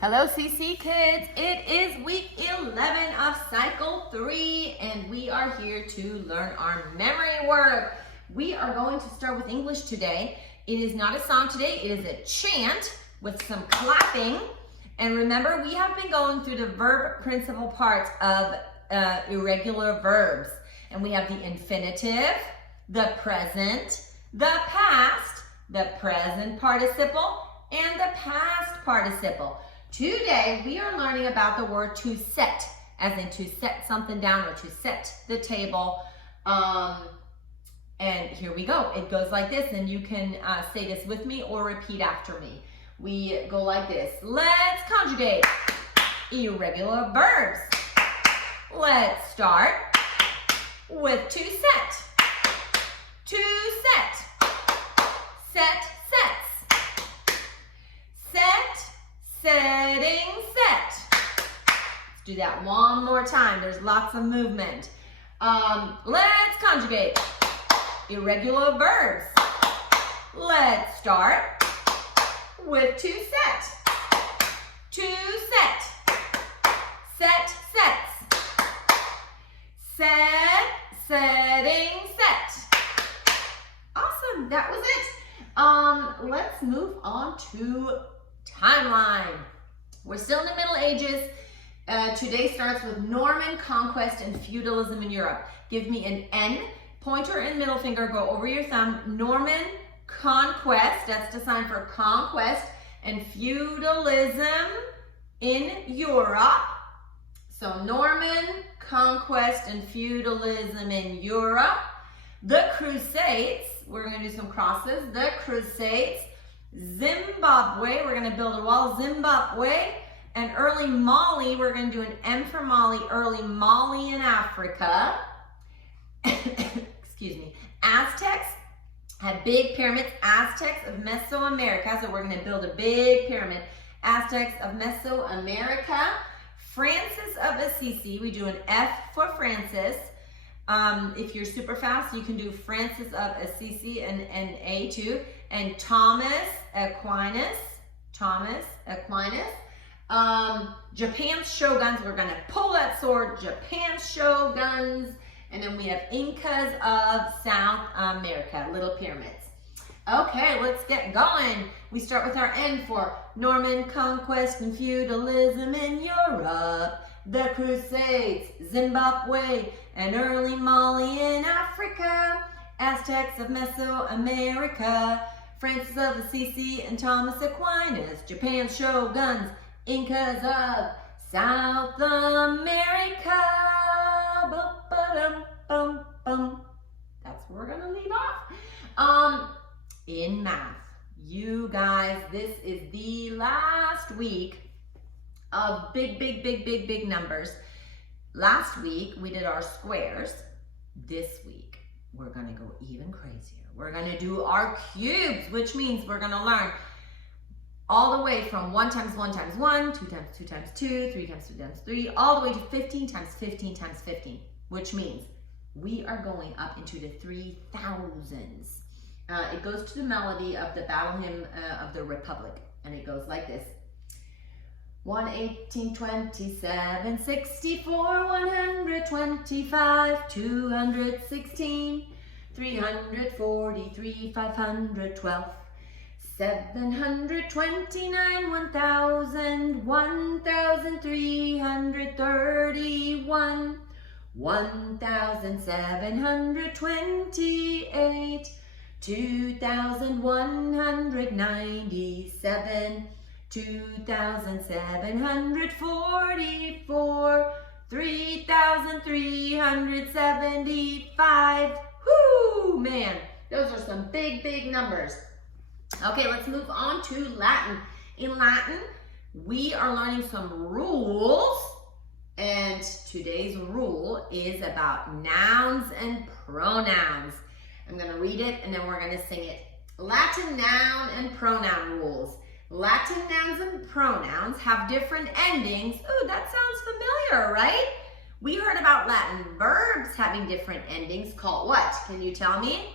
Hello CC Kids, it is week 11 of cycle 3 and we are here to learn our memory work. We are going to start with English today. It is not a song today, it is a chant with some clapping. And remember, we have been going through the verb principal parts of irregular verbs. And we have the infinitive, the present, the past, the present participle, and the past participle. Today, we are learning about the word to set, as in to set something down or to set the table. And here we go. It goes like this, and you can say this with me or repeat after me. We go like this. Let's conjugate irregular verbs. Let's start with to set. To set. Set, sets. Set, setting, set. Let's do that one more time. There's lots of movement. Let's conjugate irregular verbs. Let's start with to set. To set. Set, sets. Set, setting, set. Awesome, that was it. Let's move on to timeline. We're still in the Middle Ages. Today starts with Norman conquest and feudalism in Europe. Give me an N, pointer and middle finger, go over your thumb. Norman conquest, that's the sign for conquest, and feudalism in Europe. So Norman conquest and feudalism in Europe. The Crusades, we're going to do some crosses. The Crusades. Zimbabwe, we're going to build a wall. Zimbabwe. And early Mali, we're going to do an M for Mali. Early Mali in Africa. Excuse me. Aztecs had big pyramids. Aztecs of Mesoamerica. So we're going to build a big pyramid. Aztecs of Mesoamerica. Francis of Assisi, we do an F for Francis. If you're super fast, you can do Francis of Assisi and A too. And Thomas Aquinas. Japan's shoguns, we're gonna pull that sword. Japan's shoguns. And then we have Incas of South America, little pyramids. Okay, let's get going. We start with our N for Norman conquest and feudalism in Europe. The Crusades, Zimbabwe, and early Mali in Africa. Aztecs of Mesoamerica. Francis of Assisi and Thomas Aquinas. Japan's shoguns, Incas of South America. Bum. That's where we're gonna leave off. In math, you guys, this is the last week of big numbers. Last week, we did our squares. This week, we're gonna go even crazier. We're gonna do our cubes, which means we're gonna learn all the way from 1 times 1 times 1, 2 times 2 times 2, 3 times 2 times 3, all the way to 15 times 15 times 15, which means we are going up into the 3000s. It goes to the melody of the Battle Hymn of the Republic, and it goes like this. 118, 27, 64, 125, 216, 343, 512, 729, 1000, 1331, 1728, 2197, 2744, 3375. Whoo, man, those are some big numbers. Okay, let's move on to Latin. In Latin, we are learning some rules, and today's rule is about nouns and pronouns. I'm going to read it and then we're going to sing it. Latin noun and pronoun rules. Latin nouns and pronouns have different endings. Ooh, that sounds familiar, right? We heard about Latin verbs having different endings called what? Can you tell me?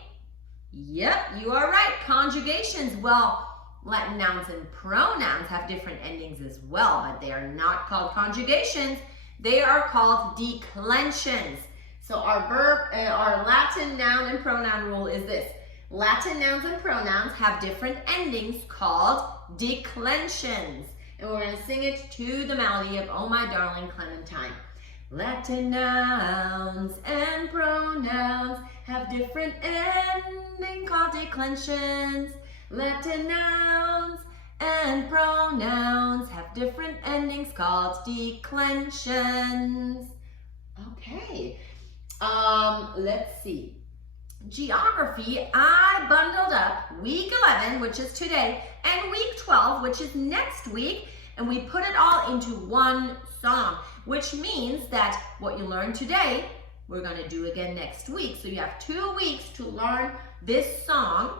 Yep, you are right. Conjugations. Well, Latin nouns and pronouns have different endings as well, but they are not called conjugations. They are called declensions. So our Latin noun and pronoun rule is this. Latin nouns and pronouns have different endings called declensions. And we're going to sing it to the melody of Oh My Darling Clementine. Latin nouns and pronouns have different endings called declensions. Latin nouns and pronouns have different endings called declensions. Okay, let's see. Geography, I bundled up week 11, which is today, and week 12, which is next week, and we put it all into one song, which means that what you learned today, we're going to do again next week. So you have 2 weeks to learn this song.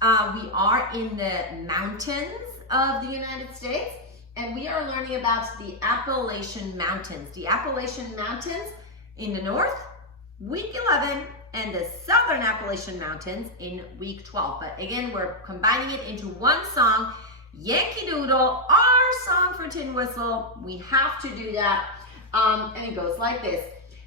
We are in the mountains of the United States, and we are learning about the Appalachian Mountains. The Appalachian Mountains in the north, week 11, and the Southern Appalachian Mountains in week 12. But again, we're combining it into one song, Yankee Doodle, our song for Tin Whistle. We have to do that. And it goes like this.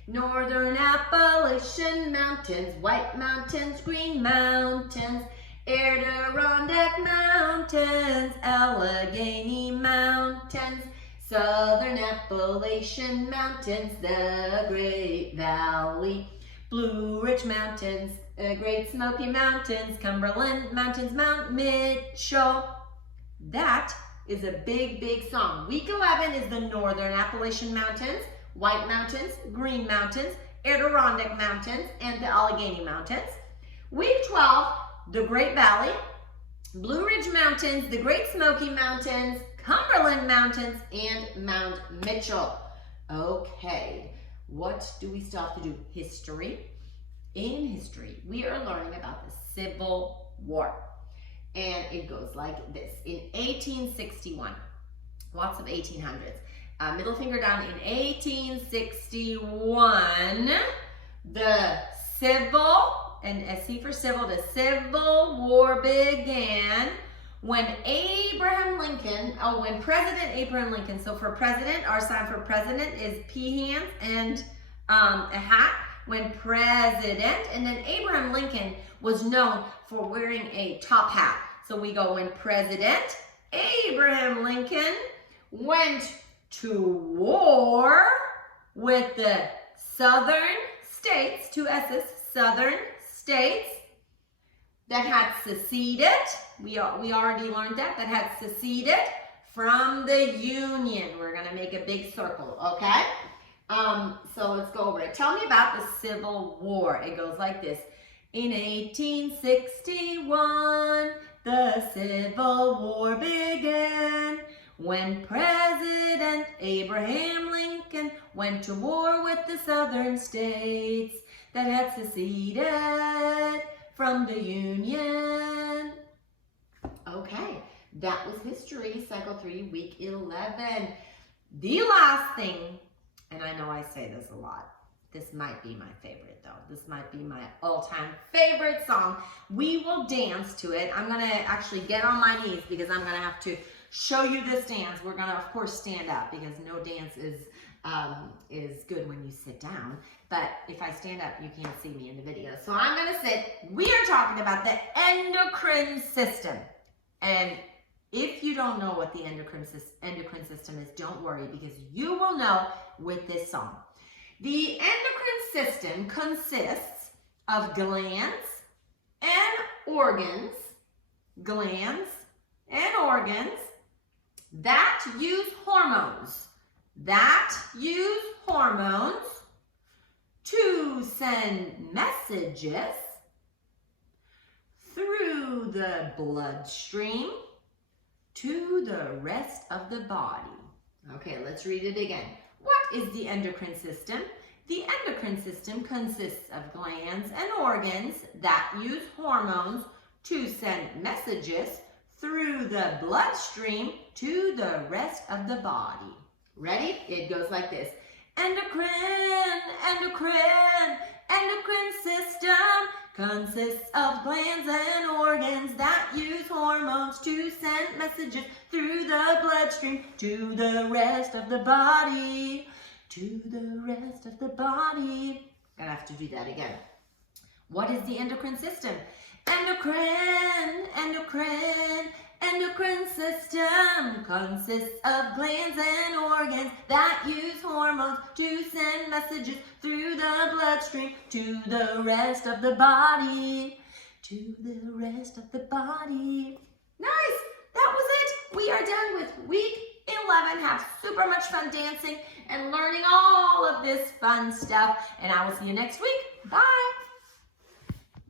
Northern Appalachian Mountains, White Mountains, Green Mountains, Adirondack Mountains, Allegheny Mountains, Southern Appalachian Mountains, the Great Valley, Blue Ridge Mountains, Great Smoky Mountains, Cumberland Mountains, Mount Mitchell. That is a big, big song. Week 11 is the Northern Appalachian Mountains, White Mountains, Green Mountains, Adirondack Mountains, and the Allegheny Mountains. Week 12, the Great Valley, Blue Ridge Mountains, the Great Smoky Mountains, Cumberland Mountains, and Mount Mitchell. Okay, what do we still have to do? History. In history, we are learning about the Civil War. And it goes like this. In 1861, lots of 1800s. Middle finger down. In 1861, the Civil, and SC for civil, the Civil War began when when President Abraham Lincoln, so for president, our sign for president is peahens and a hat. When president, and then Abraham Lincoln was known for wearing a top hat. So we go when President Abraham Lincoln went to war with the southern states, 2 S's, southern states that had seceded. We already learned that had seceded from the Union. We're going to make a big circle, okay? So let's go over it. Tell me about the Civil War. It goes like this. In 1861, the Civil War began when President Abraham Lincoln went to war with the southern states that had seceded from the Union. Okay, that was history, Cycle 3, Week 11. The last thing, and I know I say this a lot, this might be my favorite though. This might be my all-time favorite song. We will dance to it. I'm gonna actually get on my knees because I'm gonna have to show you this dance. We're gonna, of course, stand up because no dance is good when you sit down. But if I stand up, you can't see me in the video. So I'm gonna sit. We are talking about the endocrine system. And if you don't know what the endocrine system is, don't worry because you will know with this song. The endocrine system consists of glands and organs that use hormones to send messages through the bloodstream to the rest of the body. Okay, let's read it again. What is the endocrine system? The endocrine system consists of glands and organs that use hormones to send messages through the bloodstream to the rest of the body. Ready? It goes like this. Endocrine, endocrine, endocrine system consists of glands and organs that use hormones to send messages through the bloodstream to the rest of the body. To the rest of the body. Gonna have to do that again. What is the endocrine system? Endocrine, endocrine, endocrine system consists of glands and organs that use hormones to send messages through the bloodstream to the rest of the body. To the rest of the body. Nice! That was it. We are done with week 11. Have super much fun dancing and learning all of this fun stuff. And I will see you next week. Bye!